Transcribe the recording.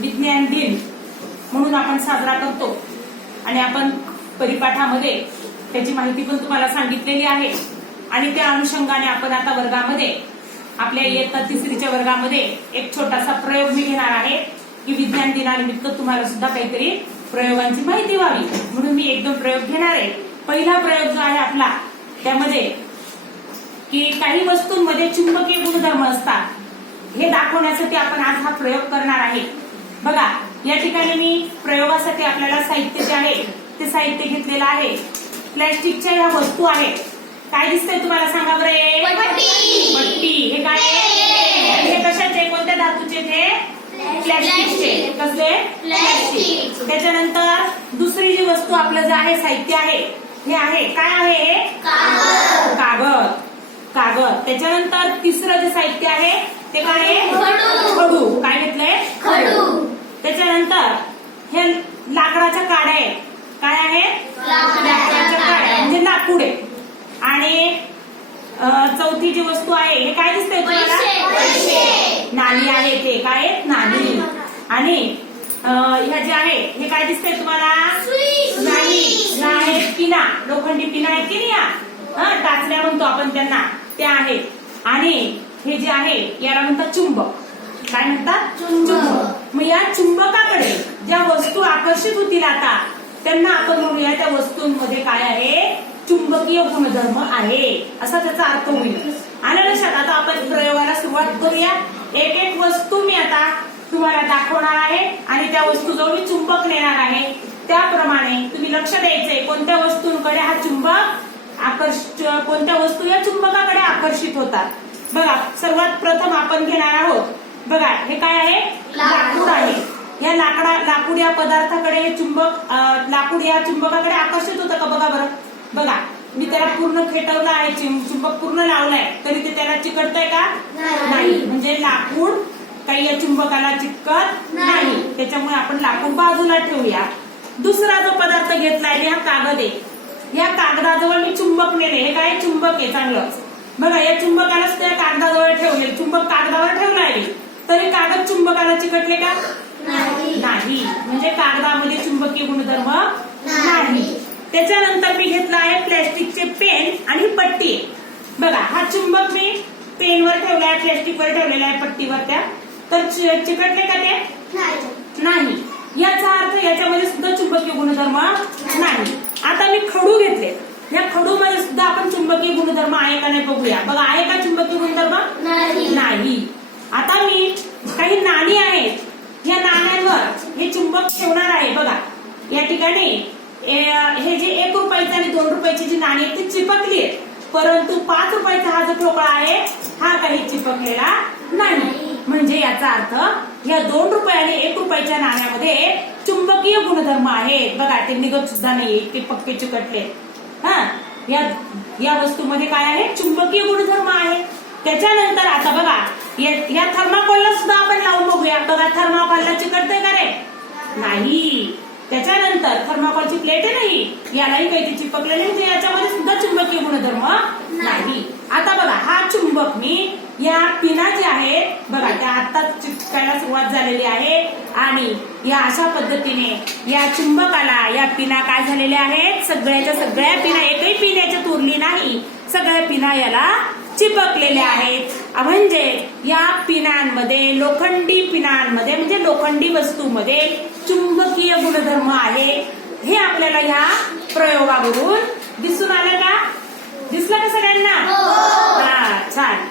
विज्ञान दिन म्हणून आपण साजरा करतो आणि आपण परिपाठामध्ये त्याची माहिती पण तुम्हाला सांगितलेली आहे आणि त्या अनुषंगाने आपण आता वर्गामध्ये आपल्या इयत्ता तिसरीच्या वर्गामध्ये एक छोटासा प्रयोग मी घेणार आहे की विज्ञान दिनानिमित्त तुम्हाला सुद्धा काहीतरी प्रयोगांची माहिती व्हावी म्हणून मी एक दोन प्रयोग घेणार आहे। पहिला प्रयोग जो आहे आपला त्यामध्ये की काही वस्तूंमध्ये चुंबकीय गुणधर्म असतात हे दाखवण्यासाठी आपण आज हा प्रयोग करणार आहे। बघा या ठिकाणी मी प्रयोगासाठी आपल्याला साहित्य जे आहे ते साहित्य घेतलेलं आहे। प्लॅस्टिकच्या ह्या वस्तू आहेत। काय दिसतंय तुम्हाला सांगा बरं? पट्टी। हे काय आहे? हे कशाचे कोणत्या धातूचे? ते प्लॅस्टिकचे। कसले? प्लॅस्टिक। त्याच्यानंतर दुसरी जी वस्तू आपलं जे आहे साहित्य आहे हे आहे काय आहे? कागद। कागद। त्याच्यानंतर तिसरं जे साहित्य आहे ते काय आहे? खडू। काय घेतलंय? खडू। त्याच्यानंतर हे लाकडाच्या काड्या आहेत। काय आहे? लाकडाच्या काड्या म्हणजे लाकूड आहे। आणि चौथी जी वस्तू आहे हे काय दिसतंय तुम्हाला? नाणी आहे। ते काय? नाणी। आणि ह्या जे आहे हे काय दिसतंय तुम्हाला? नाही, ह्या आहेत पिना। लोखंडी पिना आहेत की नाही? टाचल्या म्हणतो आपण त्यांना, त्या आहेत। आणि हे जे आहे याला म्हणतात चुंबक। काय म्हणतात? चुंबक। मग या चुंबकाकडे ज्या वस्तू आकर्षित होतील आता त्यांना आपण म्हणूया त्या वस्तूंमध्ये काय आहे? चुंबकीय गुणधर्म आहे असा त्याचा अर्थ होईल। आलं लक्षात? आता आपण प्रयोगाला सुरुवात करूया। एक एक वस्तू मी आता तुम्हाला दाखवणार आहे आणि त्या वस्तूजवळ मी चुंबक नेणार आहे। त्याप्रमाणे तुम्ही लक्ष द्यायचंय कोणत्या वस्तूंकडे हा चुंबक कोणत्या वस्तू या चुंबकाकडे आकर्षित होतात। बघा सर्वात प्रथम आपण घेणार आहोत। बघा हे काय आहे? लाकूड आहे। या लाकूड या पदार्थाकडे हे चुंबक लाकूड या चुंबकाकडे आकर्षित होतं का? बघा बरं। बघा मी त्याला पूर्ण खेटवलं आहे, चुंबक पूर्ण लावलाय तरी ते त्याला चिकटतंय का? नाही। म्हणजे लाकूड काही या चुंबकाला चिकटत नाही। त्याच्यामुळे आपण लाकूड बाजूला ठेवूया। दुसरा जो पदार्थ घेतलाय हा कागद आहे। या कागदाजवळ मी चुंबक नेले। हे काय? चुंबक आहे चांगलं। बघा या चुंबकाला त्या कागदाजवळ ठेवले। चुंबक कागदावर ठेवलाय तरी कागद चुंबकाला चिकटले का? नाही। म्हणजे कागदामध्ये चुंबकीय गुणधर्म नाही। त्याच्यानंतर मी घेतला आहे प्लॅस्टिकचे पेन आणि पट्टी। बघा हा चुंबक मी पेनवर ठेवलाय, प्लॅस्टिकवर ठेवलेला आहे, पट्टीवर त्या, तर चिकटले का ते? नाही। याचा अर्थ याच्यामध्ये सुद्धा चुंबकीय गुणधर्म नाही। आता मी खडू घेतले। या खडूमध्ये सुद्धा आपण चुंबकीय गुणधर्म आहे का नाही बघूया। बघा आहे का चुंबकीय गुणधर्म? नाही। आता मी काही नाणी आहेत या नाण्यांवर हे चुंबक ठेवणार आहे। बघा या ठिकाणी हे जे 1 रुपयाची आणि 2 रुपयाची जी नाणी आहेत ती चिपकली आहेत, परंतु 5 रुपयाचा हा जो ठोकळा आहे हा काही चिपकलेला नाही। म्हणजे याचा अर्थ या 2 रुपये आणि 1 रुपयाच्या नाण्यामध्ये चुंबकीय गुणधर्म आहेत। बघा ते निघत सुद्धा नाही, ते पक्के चिकटले। या वस्तूमध्ये काय आहे? चुंबकीय गुणधर्म आहे। त्याच्यानंतर आता बघा या थर्माकोलला सुद्धा आपण लावून बघूया। बघा थर्माकोलला चिकटते का रे? नाही। त्याच्यानंतर थर्माकोलची प्लेट आहे नाही यालाही काही चिपकलेली म्हणजे याच्यामध्ये सुद्धा चुंबकीय गुणधर्म नाही। आता बघा हा चुंबक मी या पिना ज्या आहेत बघा त्या आता चिपकायला सुरुवात झालेली आहे आणि या अशा पद्धतीने या चुंबकाला या पिना काय झालेल्या आहेत? सगळ्याच्या सगळ्या पिना, एकही पिन याच्यात उरली नाही, सगळ्या पिना याला चिपकलेल्या आहेत। म्हणजे या पिनांमध्ये लोखंडी पिनांमध्ये म्हणजे लोखंडी वस्तूमध्ये चुंबकीय गुणधर्म आहे। हे आपल्याला ह्या प्रयोगावरून दिसून आलं का? दिसलं का सगळ्यांना? छान।